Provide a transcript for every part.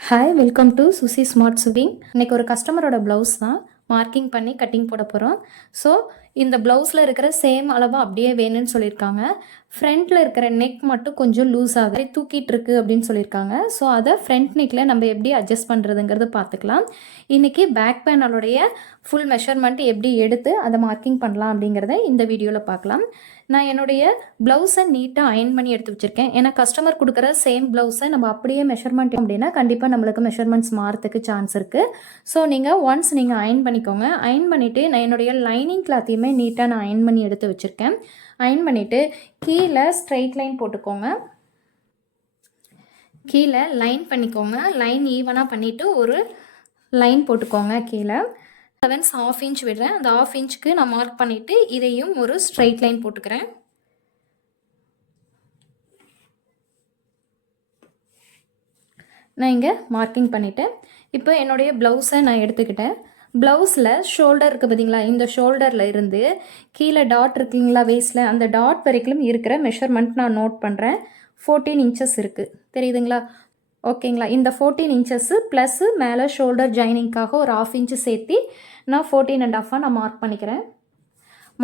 Hi, welcome to Suchi smart swing. இன்றைக்கி ஒரு கஸ்டமரோட ப்ளவுஸ் தான் மார்க்கிங் பண்ணி கட்டிங் போட போகிறோம். ஸோ இந்த ப்ளவுஸில் இருக்கிற சேம் அளவாக அப்படியே வேணும்னு சொல்லியிருக்காங்க. ஃப்ரண்ட்டில் இருக்கிற நெக் மட்டும் கொஞ்சம் லூஸ் ஆகுது, தூக்கிட்டு இருக்கு அப்படின்னு சொல்லியிருக்காங்க. ஸோ அதை ஃப்ரண்ட் நெக்கில் நம்ம எப்படி அட்ஜஸ்ட் பண்ணுறதுங்கிறது பார்த்துக்கலாம். இன்றைக்கி பேக் பேனலுடைய ஃபுல் மெஷர்மெண்ட் எப்படி எடுத்து அதை மார்க்கிங் பண்ணலாம் அப்படிங்கிறத இந்த வீடியோவில் பார்க்கலாம். நான் என்னுடைய ப்ளவுஸை நீட்டாக அயன் பண்ணி எடுத்து வச்சுருக்கேன். ஏன்னா கஸ்டமர் கொடுக்குற சேம் ப்ளவுஸை நம்ம அப்படியே மெஷர்மெண்ட் அப்படின்னா கண்டிப்பாக நம்மளுக்கு மெஷர்மெண்ட்ஸ் மாறத்துக்கு சான்ஸ் இருக்குது. ஸோ நீங்கள் ஒன்ஸ் நீங்கள் அயன் பண்ணிக்கோங்க. அயன் பண்ணிவிட்டு நான் என்னுடைய லைனிங் கிளாத்தையுமே நீட்டாக நான் அயன் பண்ணி எடுத்து வச்சுருக்கேன். அயன் பண்ணிவிட்டு கீழே ஸ்ட்ரைட் லைன் போட்டுக்கோங்க. கீழே லைன் பண்ணிக்கோங்க. லைன் ஈவனாக பண்ணிவிட்டு ஒரு லைன் போட்டுக்கோங்க. கீழே 1/2 இன்ச் விடுறேன். அந்த 1/2 இன்ச்சுக்கு நான் மார்க் பண்ணிவிட்டு இதையும் ஒரு ஸ்ட்ரைட் லைன் போட்டுக்கிறேன். நான் இங்கே மார்க்கிங் பண்ணிவிட்டேன். இப்போ என்னுடைய ப்ளவுஸை நான் எடுத்துக்கிட்டேன். ப்ளவுஸில் ஷோல்டர் இருக்குது பார்த்தீங்களா, இந்த ஷோல்டரில் இருந்து கீழே டாட் இருக்குங்களா வேஸ்ட்டில், அந்த டாட் வரைக்கும் இருக்கிற மெஷர்மெண்ட் நான் நோட் பண்ணுறேன். 14 இன்ச்சஸ் இருக்குது, தெரியுதுங்களா? ஓகேங்களா? இந்த 14 இன்ச்சஸ்ஸு ப்ளஸ்ஸு மேலே ஷோல்டர் ஜாயினிங்காக ஒரு 1/2 இன்ச்சு சேர்த்து நான் 14.5 நான் மார்க் பண்ணிக்கிறேன்.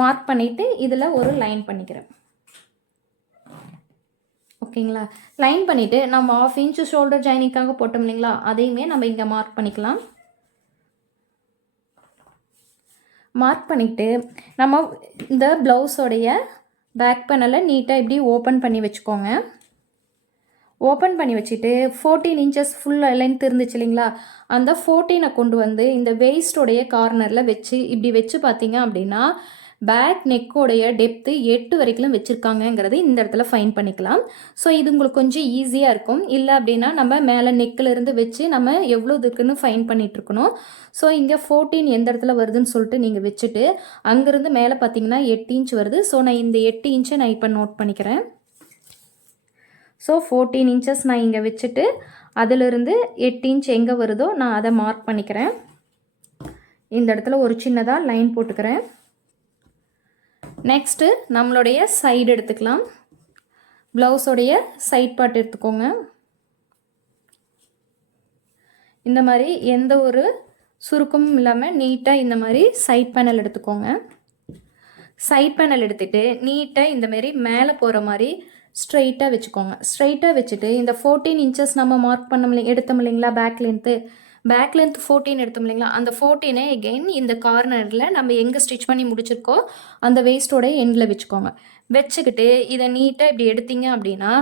மார்க் பண்ணிவிட்டு இதில் ஒரு லைன் பண்ணிக்கிறேன். ஓகேங்களா? லைன் பண்ணிவிட்டு நம்ம 1/2 இன்ச்சு ஷோல்டர் ஜாயினிங்காக போட்டோம் இல்லைங்களா, அதையுமே நம்ம இங்கே மார்க் பண்ணிக்கலாம். மார்க் பண்ணிவிட்டு நம்ம இந்த ப்ளவுஸோடைய பேக் பேனலை நீட்டாக இப்படி ஓப்பன் பண்ணி வச்சுக்கோங்க. ஓப்பன் பண்ணி வச்சுட்டு 14 இன்ச்சஸ் ஃபுல் லென்த் இருந்துச்சு இல்லைங்களா, அந்த 14 கொண்டு வந்து இந்த வேஸ்டோடைய கார்னரில் வச்சு இப்படி வச்சு பார்த்தீங்க அப்படின்னா பேக் நெக்கோடைய டெப்த்து 8 வரைக்கும் வச்சுருக்காங்கங்கிறது இந்த இடத்துல ஃபைன் பண்ணிக்கலாம். ஸோ இது உங்களுக்கு கொஞ்சம் ஈஸியாக இருக்கும். இல்லை அப்படின்னா நம்ம மேலே நெக்கிலிருந்து வச்சு நம்ம எவ்வளோ இதுக்குன்னு ஃபைன் பண்ணிகிட்ருக்கணும். ஸோ இங்கே 14 எந்த இடத்துல வருதுன்னு சொல்லிட்டு நீங்கள் வச்சுட்டு அங்கேருந்து மேலே பார்த்தீங்கன்னா 8 இன்ச் வருது. ஸோ நான் இந்த 8 இன்ச்சை நான் இப்போ நோட் பண்ணிக்கிறேன். ஸோ 14 இன்ச்சஸ் நான் இங்கே வச்சுட்டு அதிலிருந்து 8 இன்ச் எங்கே வருதோ நான் அதை மார்க் பண்ணிக்கிறேன். இந்த இடத்துல ஒரு சின்னதாக லைன் போட்டுக்கிறேன். நெக்ஸ்ட்டு நம்மளுடைய சைடு எடுத்துக்கலாம். ப்ளவுஸோடைய சைட் பார்ட் எடுத்துக்கோங்க. இந்த மாதிரி எந்த ஒரு சுருக்கமும் இல்லாமல் நீட்டாக இந்த மாதிரி சைட் பேனல் எடுத்துக்கோங்க. சைட் பேனல் எடுத்துகிட்டு நீட்டாக இந்த மாதிரி மேலே போகிற மாதிரி ஸ்ட்ரைட்டாக வச்சுக்கோங்க. ஸ்ட்ரைட்டாக வச்சுட்டு இந்த 14 இன்ச்சஸ் நம்ம மார்க் பண்ண எடுத்தோம் இல்லைங்களா, பேக் லென்த்து 14 எடுத்தோம் இல்லைங்களா, அந்த 14 எகெயின் இந்த கார்னரில் நம்ம எங்கே ஸ்டிச் பண்ணி முடிச்சிருக்கோ அந்த வேஸ்ட்டோட எண்டில் வச்சுக்கோங்க. வச்சுக்கிட்டு இதை நீட்டாக இப்படி எடுத்தீங்க அப்படின்னா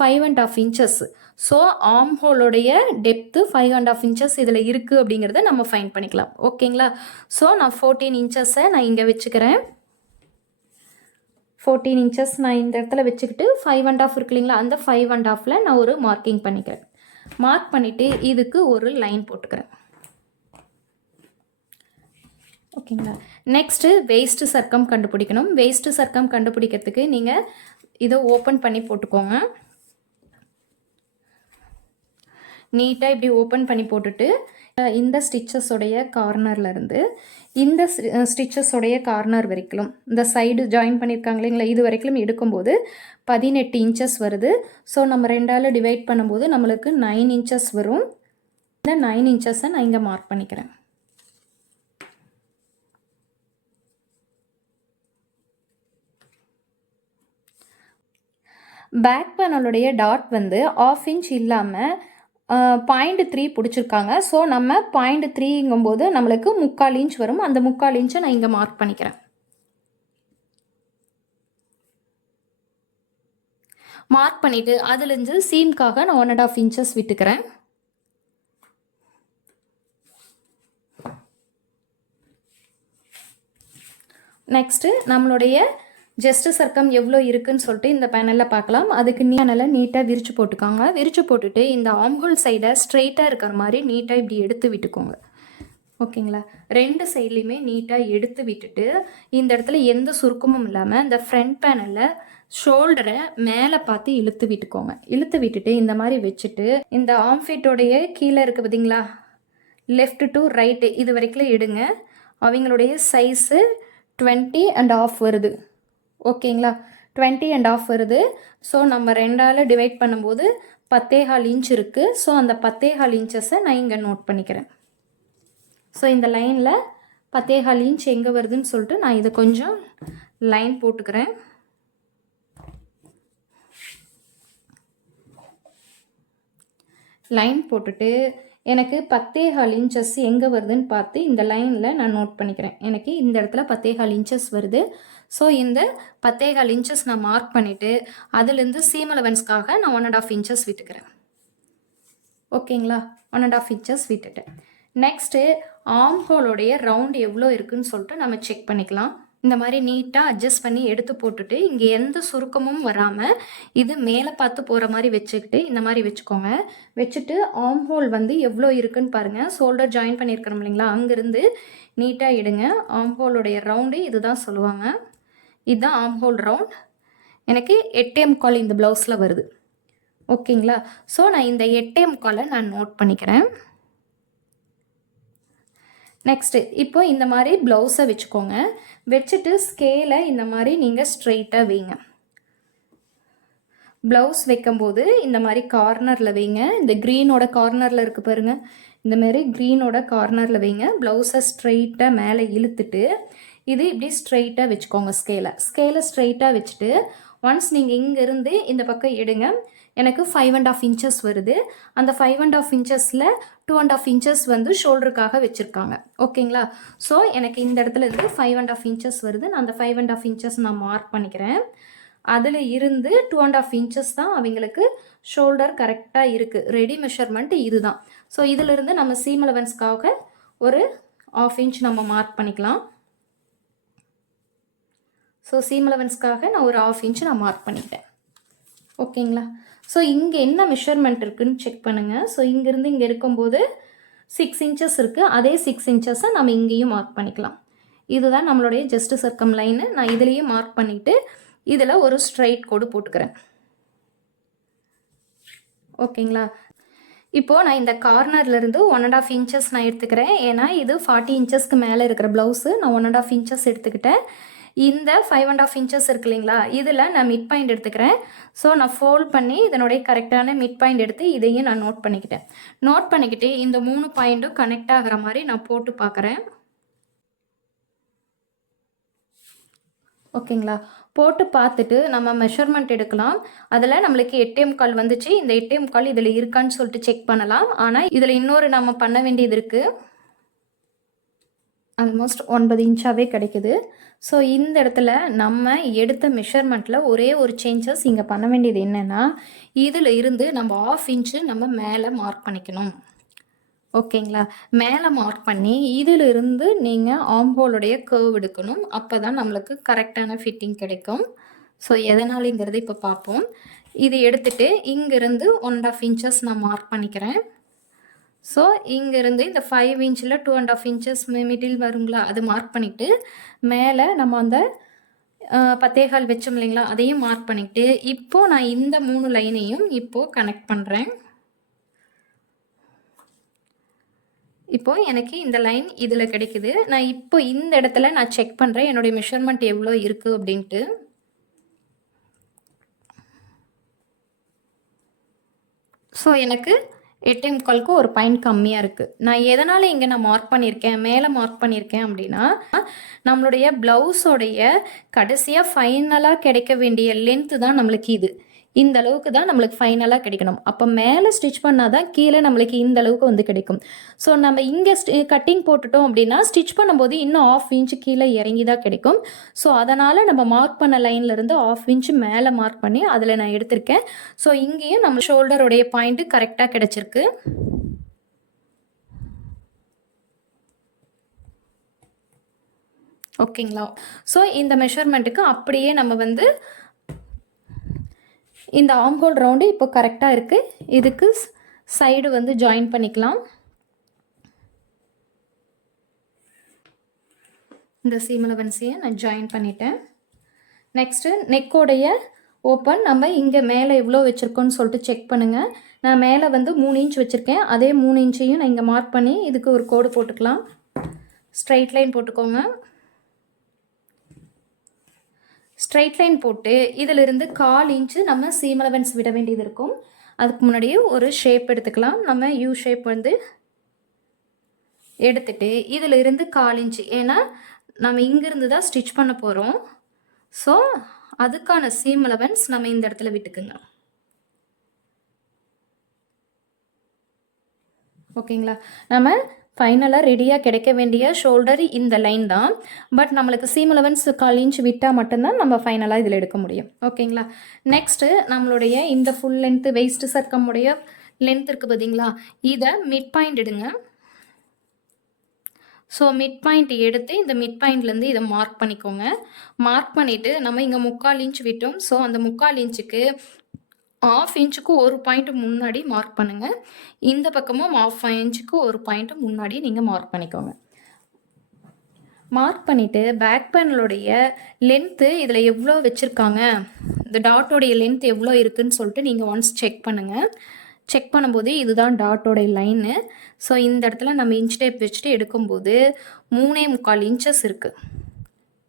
5.5 இன்ச்சஸ். ஸோ ஆர்ம் ஹோலோடைய டெப்த்து 5.5 இன்ச்சஸ் இதில் இருக்குது அப்படிங்கிறத நம்ம ஃபைன் பண்ணிக்கலாம். ஓகேங்களா? ஸோ நான் 14 இன்ச்சஸை நான் இங்கே வச்சுக்கிறேன். 14 இன்ச்சஸ் நான் இந்த இடத்துல வச்சுக்கிட்டு 5.5 இருக்கு இல்லைங்களா, அந்த 5.5ல் நான் ஒரு மார்க்கிங் பண்ணிக்கிறேன். மார்க் பண்ணிவிட்டு இதுக்கு ஒரு லைன் போட்டுக்கிறேன். ஓகேங்களா? நெக்ஸ்ட்டு வேஸ்ட்டு சர்க்கம் கண்டுபிடிக்கணும். வேஸ்ட்டு சர்க்கம் கண்டுபிடிக்கிறதுக்கு நீங்கள் இதை ஓப்பன் பண்ணி போட்டுக்கோங்க. நீட்டாக இப்படி ஓப்பன் பண்ணி போட்டுட்டு இந்த ஸ்டிச்சஸோடைய கார்னர்லேருந்து இந்த ஸ்டிச்சஸோடைய கார்னர் வரைக்கும் இந்த சைடு ஜாயின் பண்ணியிருக்காங்க இல்லைங்களா, இது வரைக்கும் எடுக்கும்போது 18 இன்ச்சஸ் வருது. ஸோ நம்ம 2ஆல் டிவைட் பண்ணும்போது நம்மளுக்கு 9 இன்ச்சஸ் வரும். இந்த 9 இன்ச்சஸை நான் இங்கே மார்க் பண்ணிக்கிறேன். பேக் பேனலுடைய டாட் வந்து 1/2 இன்ச் இல்லாமல் 0.3 பிடிச்சிருக்காங்க. ஸோ நம்ம 0.3ங்கும்போது நம்மளுக்கு 3/4 இன்ச் வரும். அந்த 3/4 இன்ச்சை நான் இங்கே மார்க் பண்ணிக்கிறேன். மார்க் பண்ணிவிட்டு அதுலேருந்து சீம்காக நான் 1.5 இன்ச்சஸ் விட்டுக்கிறேன். நெக்ஸ்ட்டு நம்மளுடைய ஜஸ்ட்டு சர்க்கம் எவ்வளோ இருக்குதுன்னு சொல்லிட்டு இந்த பேனலில் பார்க்கலாம். அதுக்கு பேனலில் நீட்டாக விரித்து போட்டுக்காங்க. விரித்து போட்டுட்டு இந்த ஆம்ஹோல் சைடை ஸ்ட்ரெயிட்டாக இருக்கிற மாதிரி நீட்டாக இப்படி எடுத்து விட்டுக்கோங்க. ஓகேங்களா? 2 சைட்லேயுமே நீட்டாக எடுத்து விட்டுட்டு இந்த இடத்துல எந்த சுருக்கமும் இல்லாமல் இந்த ஃப்ரண்ட் பேனலில் ஷோல்டரை மேலே பார்த்து இழுத்து விட்டுக்கோங்க. இழுத்து விட்டுட்டு இந்த மாதிரி வச்சுட்டு இந்த ஆம்ஃபிட்டோடைய கீழே இருக்குது பார்த்தீங்களா, லெஃப்ட் டு ரைட்டு இது வரைக்கும் எடுங்க. அவங்களுடைய சைஸு 20.5 வருது. ஓகேங்களா? 20.5 வருது. ஸோ நம்ம 2ஆல் டிவைட் பண்ணும்போது 10.25 இன்ச் இருக்குது. ஸோ அந்த 10.25 இன்ச்சஸை நான் இங்கே நோட் பண்ணிக்கிறேன். ஸோ இந்த லைனில் 10.25 இன்ச் எங்கே வருதுன்னு சொல்லிட்டு நான் இதை கொஞ்சம் லைன் போட்டுக்கிறேன். லைன் போட்டுட்டு எனக்கு 10.25 இன்ச்சஸ் எங்கே வருதுன்னு பார்த்து இந்த லைனில் நான் நோட் பண்ணிக்கிறேன். எனக்கு இந்த இடத்துல 10.25 இன்ச்சஸ் வருது. ஸோ இந்த 10.25 இன்ச்சஸ் நான் மார்க் பண்ணிவிட்டு அதுலேருந்து சீம் அலவன்ஸ்க்காக நான் 1.5 இன்ச்சஸ் விட்டுக்கிறேன். ஓகேங்களா, 1.5 இன்ச்சஸ் விட்டுட்டேன். நெக்ஸ்ட்டு ஆர்ம் ஹோலோடைய ரவுண்ட் எவ்வளோ இருக்குதுன்னு சொல்லிட்டு நம்ம செக் பண்ணிக்கலாம். இந்த மாதிரி நீட்டாக அட்ஜஸ்ட் பண்ணி எடுத்து போட்டுட்டு இங்கே எந்த சுருக்கமும் வராமல் இது மேலே பார்த்து போகிற மாதிரி வச்சுக்கிட்டு இந்த மாதிரி வச்சுக்கோங்க. வச்சுட்டு ஆர்ம் ஹோல் வந்து எவ்வளோ இருக்குன்னு பாருங்கள். ஷோல்டர் ஜாயின் பண்ணியிருக்கிறோம் இல்லைங்களா, அங்கேருந்து நீட்டாக எடுங்க. ஆர்ம் ஹோலோடைய ரவுண்டு இதுதான் சொல்லுவாங்க. இதுதான் ஆர்ம் ஹோல் ரவுண்ட். எனக்கு 8.25 இந்த ப்ளவுஸில் வருது. ஓகேங்களா, ஸோ நான் இந்த 8.25 நான் நோட் பண்ணிக்கிறேன். நெக்ஸ்ட்டு இப்போ இந்த மாதிரி ப்ளவுஸை வச்சுக்கோங்க. வச்சுட்டு ஸ்கேலை இந்த மாதிரி நீங்கள் ஸ்ட்ரெயிட்டாக வைங்க. ப்ளவுஸ் வைக்கும்போது இந்த மாதிரி கார்னரில் வைங்க. இந்த க்ரீனோட கார்னரில் இருக்குது பாருங்கள், இந்தமாரி க்ரீனோட கார்னரில் வைங்க. ப்ளவுஸை ஸ்ட்ரெயிட்டாக மேலே இழுத்துட்டு இது இப்படி ஸ்ட்ரெயிட்டாக வச்சுக்கோங்க. ஸ்கேலை ஸ்ட்ரெயிட்டாக வச்சுட்டு ஒன்ஸ் நீங்கள் இங்கேருந்து இந்த பக்கம் எடுங்க. எனக்கு 5.5 இன்ச்சஸ் வருது. அந்த 5.5 இன்ச்சஸில் 2.5 இன்ச்சஸ் வந்து ஷோல்டருக்காக வச்சுருக்காங்க. ஓகேங்களா, ஸோ எனக்கு இந்த இடத்துல இருந்து 5.5 இன்ச்சஸ் வருது. நான் அந்த 5.5 இன்ச்சஸ் நான் மார்க் பண்ணிக்கிறேன். அதில் இருந்து 2.5 இன்ச்சஸ் தான் அவங்களுக்கு ஷோல்டர் கரெக்டாக இருக்குது. ரெடி மெஷர்மெண்ட் இது தான். ஸோ இதிலிருந்து நம்ம சீம் அலவன்ஸ்க்காக ஒரு 1/2 இன்ச் நம்ம மார்க் பண்ணிக்கலாம். ஸோ சீம் அலவன்ஸ்க்காக நான் ஒரு 1/2 இன்ச் நான் மார்க் பண்ணிக்கிட்டேன். ஓகேங்களா, ஸோ இங்கே என்ன மெஷர்மெண்ட் இருக்குதுன்னு செக் பண்ணுங்கள். ஸோ இங்கேருந்து இங்கே இருக்கும்போது 6 இன்ச்சஸ் இருக்குது. அதே 6 இன்ச்சஸை நம்ம இங்கேயும் மார்க் பண்ணிக்கலாம். இதுதான் நம்மளுடைய ஜஸ்ட் சர்க்கம் லைனு. நான் இதுலேயும் மார்க் பண்ணிவிட்டு இதில் ஒரு ஸ்ட்ரைட் கோடு போட்டுக்கிறேன். ஓகேங்களா, இப்போது நான் இந்த கார்னர்லேருந்து 1.5 இன்ச்சஸ் நான் எடுத்துக்கிறேன். ஏன்னா இது 40 இன்ச்சஸ்க்கு மேலே இருக்கிற ப்ளவுஸு. நான் 1.5 இன்ச்சஸ் எடுத்துக்கிட்டேன். இந்த 5.5 இன்ச்சஸ் இருக்கு இல்லைங்களா, இதில் நான் மிட் பாயிண்ட் எடுத்துக்கிறேன். ஸோ நான் ஃபோல்ட் பண்ணி இதனுடைய கரெக்டான மிட் பாயிண்ட் எடுத்து இதையும் நான் நோட் பண்ணிக்கிட்டேன். நோட் பண்ணிக்கிட்டு இந்த 3 பாயிண்ட்டும் கனெக்ட் ஆகிற மாதிரி நான் போட்டு பார்க்குறேன். ஓகேங்களா, போட்டு பார்த்துட்டு நம்ம மெஷர்மெண்ட் எடுக்கலாம். அதில் நம்மளுக்கு 8.25 வந்துச்சு. இந்த 8.25 இதில் இருக்கான்னு சொல்லிட்டு செக் பண்ணலாம். ஆனால் இதில் இன்னொரு நம்ம பண்ண வேண்டியது இருக்குது. ஆல்மோஸ்ட் 9 இன்ச்சாகவே கிடைக்குது. ஸோ இந்த இடத்துல நம்ம எடுத்த மெஷர்மெண்ட்டில் ஒரே ஒரு சேஞ்சஸ் இங்கே பண்ண வேண்டியது என்னென்னா, இதில் இருந்து நம்ம 1/2 இன்ச்சு நம்ம மேலே மார்க் பண்ணிக்கணும். ஓகேங்களா, மேலே மார்க் பண்ணி இதிலிருந்து நீங்கள் ஆர்ம் ஹோலுடைய கர்வ் எடுக்கணும். அப்போ தான் நம்மளுக்கு கரெக்டான ஃபிட்டிங் கிடைக்கும். ஸோ எதனாலங்கிறது இப்போ பார்ப்போம். இது எடுத்துகிட்டு இங்கேருந்து 1.5 இன்ச்சஸ் நான் மார்க் பண்ணிக்கிறேன். ஸோ இங்கேருந்து இந்த 5 இன்ச்சில் 2.5 இன்ச்சஸ் மிடில் வருங்களா, அது மார்க் பண்ணிவிட்டு மேலே நம்ம அந்த 10.25 வச்சோம் இல்லைங்களா, அதையும் மார்க் பண்ணிவிட்டு இப்போது நான் இந்த 3 லைனையும் இப்போது கனெக்ட் பண்ணுறேன். இப்போது எனக்கு இந்த லைன் இதில் கிடைக்குது. நான் இப்போ இந்த இடத்துல நான் செக் பண்ணுறேன் என்னுடைய மெஷர்மெண்ட் எவ்வளோ இருக்குது அப்படின்ட்டு. ஸோ எனக்கு 8.25க்கு ஒரு பாயிண்ட் கம்மியாக இருக்குது. நான் எதனால் இங்கே நான் மார்க் பண்ணியிருக்கேன், மேலே மார்க் பண்ணியிருக்கேன் அப்படின்னா, நம்மளுடைய ப்ளவுஸோடைய கடைசியாக ஃபைனலாக கிடைக்க வேண்டிய லென்த்து தான் நம்மளுக்கு இது. இந்த அளவுக்கு தான் நம்மளுக்கு ஃபைனலாக கிடைக்கணும். அப்போ மேலே ஸ்டிச் பண்ணால் தான் கீழே நம்மளுக்கு இந்த அளவுக்கு வந்து கிடைக்கும். ஸோ நம்ம இங்கே கட்டிங் போட்டுட்டோம் அப்படின்னா ஸ்டிச் பண்ணும்போது இன்னும் 1/2 இன்ச்சு கீழே இறங்கி தான் கிடைக்கும். ஸோ அதனால் நம்ம மார்க் பண்ண லைன்லேருந்து 1/2 இன்ச்சு மேலே மார்க் பண்ணி அதில் நான் எடுத்திருக்கேன். ஸோ இங்கேயும் நம்ம ஷோல்டருடைய பாயிண்ட்டு கரெக்டாக கிடச்சிருக்கு. ஓகேங்களா, ஸோ இந்த மெஷர்மெண்ட்டுக்கு அப்படியே நம்ம வந்து இந்த ஆர்ம் ஹோல் ரவுண்டு இப்போ கரெக்டாக இருக்குது. இதுக்கு சைடு வந்து ஜாயின் பண்ணிக்கலாம். இந்த சீம் அலவன்ஸையை நான் ஜாயின் பண்ணிட்டேன். நெக்ஸ்ட்டு நெக்கோடைய ஓப்பன் நம்ம இங்கே மேலே எவ்வளோ வச்சுருக்கோன்னு சொல்லிட்டு செக் பண்ணுங்கள். நான் மேலே வந்து 3 இன்ச் வச்சுருக்கேன். அதே 3 இன்ச்சையும் நான் இங்கே மார்க் பண்ணி இதுக்கு ஒரு கோடு போட்டுக்கலாம். ஸ்ட்ரைட் லைன் போட்டுக்கோங்க. ஸ்ட்ரைட் லைன் போட்டு இதிலிருந்து 1/4 இன்ச்சு நம்ம சீம் அலவன்ஸ் விட வேண்டியது இருக்கும். அதுக்கு முன்னாடியே ஒரு ஷேப் எடுத்துக்கலாம். நம்ம யூ ஷேப் வந்து எடுத்துட்டு இதில் இருந்து 1/4 இன்ச்சு, ஏன்னா நம்ம இங்கேருந்து தான் ஸ்டிச் பண்ண போகிறோம். ஸோ அதுக்கான சீம் அலவன்ஸ் நம்ம இந்த இடத்துல விட்டுக்குங்க. ஓகேங்களா? நம்ம ஃபைனலாக ரெடியாக கிடைக்க வேண்டிய ஷோல்டர் இந்த லைன் தான். பட் நம்மளுக்கு சீம் அலவன்ஸ் 1/4 இன்ச் விட்டால் மட்டும்தான் நம்ம ஃபைனலாக இதில் எடுக்க முடியும். ஓகேங்களா? நெக்ஸ்ட்டு நம்மளுடைய இந்த ஃபுல் லென்த்து வெயிஸ்ட் சர்க்கமுடைய லென்த் இருக்குது பார்த்தீங்களா, இதை மிட் பாயிண்ட் எடுங்க. ஸோ மிட் பாயிண்ட் எடுத்து இந்த மிட் பாயிண்ட்லேருந்து இதை மார்க் பண்ணிக்கோங்க. மார்க் பண்ணிவிட்டு நம்ம இங்கே 3/4 இன்ச் விட்டோம். ஸோ அந்த 3/4 இன்ச்சுக்கு 1/2 இன்ச்சுக்கு ஒரு பாயிண்ட் முன்னாடி மார்க் பண்ணுங்கள். இந்த பக்கமும் 1/2 இன்ச்சுக்கு ஒரு பாயிண்ட் முன்னாடி நீங்கள் மார்க் பண்ணிக்கோங்க. மார்க் பண்ணிவிட்டு பேக் பேனலுடைய லென்த்து இதில் எவ்வளோ வச்சுருக்காங்க, இந்த டாட்டோடைய லென்த் எவ்வளோ இருக்குதுன்னு சொல்லிட்டு நீங்கள் ஒன்ஸ் செக் பண்ணுங்கள். செக் பண்ணும்போது இதுதான் டாட்டோடைய லைனு. ஸோ இந்த இடத்துல நம்ம இன்ச் டேப் வச்சுட்டு எடுக்கும்போது 3.25 இன்ச்சஸ் இருக்குது.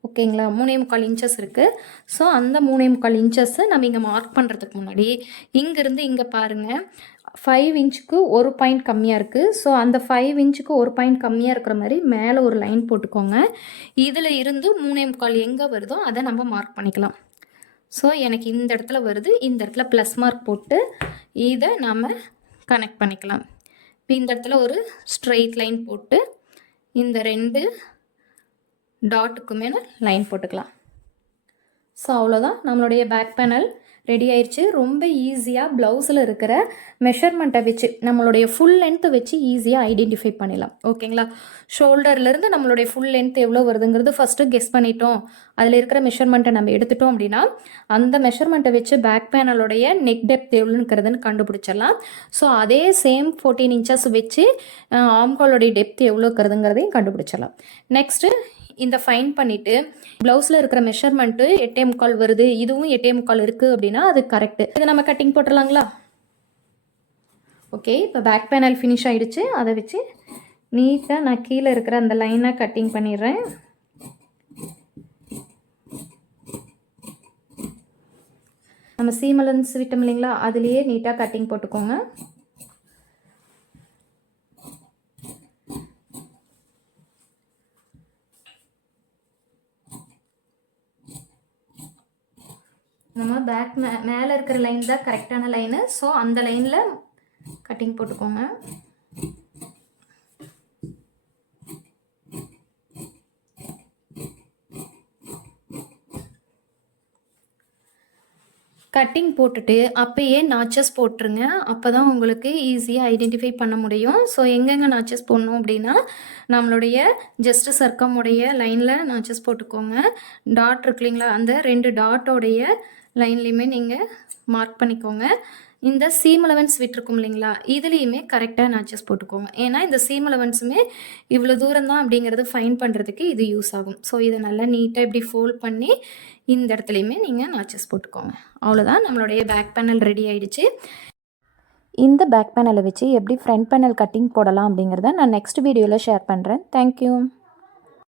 ஓகேங்களா? 3.25 இன்ச்சஸ் இருக்குது. ஸோ அந்த 3.25 இன்ச்சஸ்ஸை நம்ம இங்கே மார்க் பண்ணுறதுக்கு முன்னாடி இங்கேருந்து இங்கே பாருங்கள், 5 இன்ச்சுக்கு ஒரு பாயிண்ட் கம்மியாக இருக்குது. ஸோ அந்த 5 இன்ச்சுக்கு ஒரு பாயிண்ட் கம்மியாக இருக்கிற மாதிரி மேலே ஒரு லைன் போட்டுக்கோங்க. இதில் இருந்து 3.25 எங்கே வருதோ அதை நம்ம மார்க் பண்ணிக்கலாம். ஸோ எனக்கு இந்த இடத்துல வருது, இந்த இடத்துல ப்ளஸ் மார்க் போட்டு இதை நாம் கனெக்ட் பண்ணிக்கலாம். இப்போ இந்த இடத்துல ஒரு ஸ்ட்ரெயிட் லைன் போட்டு இந்த 2 டாட்டுக்கு மேலே லைன் போட்டுக்கலாம். ஸோ அவ்வளோதான், நம்மளுடைய பேக் பேனல் ரெடி ஆயிடுச்சு. ரொம்ப ஈஸியாக ப்ளவுஸில் இருக்கிற மெஷர்மெண்ட்டை வச்சு நம்மளுடைய ஃபுல் லென்த்தை வச்சு ஈஸியாக ஐடென்டிஃபை பண்ணிடலாம். ஓகேங்களா? ஷோல்டர்லேருந்து நம்மளுடைய ஃபுல் லென்த் எவ்வளோ வருதுங்கிறது ஃபஸ்ட்டு கெஸ் பண்ணிட்டோம். அதில் இருக்கிற மெஷர்மெண்ட்டை நம்ம எடுத்துட்டோம் அப்படின்னா அந்த மெஷர்மெண்ட்டை வச்சு பேக் பேனலுடைய நெக் டெப்த் எவ்வளோங்கிறதுன்னு கண்டுபிடிச்சிடலாம். ஸோ அதே சேம் 14 இன்ச்சஸ் வச்சு ஆம்காலோடைய டெப்த் எவ்வளோங்கிறதுங்கிறதையும் கண்டுபிடிச்சிடலாம். நெக்ஸ்ட்டு இந்த ஃபைன் பண்ணிவிட்டு ப்ளவுஸில் இருக்கிற மெஷர்மெண்ட்டு 8.25 வருது, இதுவும் 8.25 இருக்குது அப்படின்னா அது கரெக்டு. இதை நம்ம கட்டிங் போட்டுடலாங்களா? ஓகே, இப்போ பேக் பேனல் ஃபினிஷ் ஆகிடுச்சு. அதை வச்சு நீட்டாக நான் கீழே இருக்கிற அந்த லைனை கட்டிங் பண்ணிடுறேன். நம்ம சீம் அலவன்ஸ் விட்டோம் இல்லைங்களா, அதுலேயே நீட்டாக கட்டிங் போட்டுக்கோங்க. நம்ம பேக் மேலே இருக்கிற லைன் தான் கரெக்டான லைனு. ஸோ அந்த லைனில் கட்டிங் போட்டுக்கோங்க. கட்டிங் போட்டுட்டு அப்போயே நாச்சஸ் போட்டுருங்க. அப்போ தான் உங்களுக்கு ஈஸியாக ஐடென்டிஃபை பண்ண முடியும். ஸோ எங்கெங்கே நாச்சஸ் போடணும் அப்படின்னா நம்மளுடைய ஜஸ்ட்டு சர்க்கமுடைய லைனில் நாச்சஸ் போட்டுக்கோங்க. டாட் இருக்கு இல்லைங்களா, அந்த 2 டாட்டோடைய லைன்லேயுமே நீங்கள் மார்க் பண்ணிக்கோங்க. இந்த சீம் அலவன்ஸ் விட்டுருக்கும் இல்லைங்களா, இதுலேயுமே கரெக்டாக நாச்சஸ் போட்டுக்கோங்க. ஏன்னா இந்த சீம் அலவன்ஸுமே இவ்வளோ தூரம் தான் அப்படிங்கிறது ஃபைன் பண்ணுறதுக்கு இது யூஸ் ஆகும். ஸோ இதை நல்லா நீட்டாக இப்படி ஃபோல்ட் பண்ணி இந்த இடத்துலையுமே நீங்கள் நாச்சஸ் போட்டுக்கோங்க. அவ்வளோதான், நம்மளுடைய பேக் பேனல் ரெடி ஆகிடுச்சு. இந்த பேக் பேனலை வச்சு எப்படி ஃப்ரண்ட் பேனல் கட்டிங் போடலாம் அப்படிங்கிறத நான் நெக்ஸ்ட் வீடியோவில் ஷேர் பண்ணுறேன். தேங்க்யூ.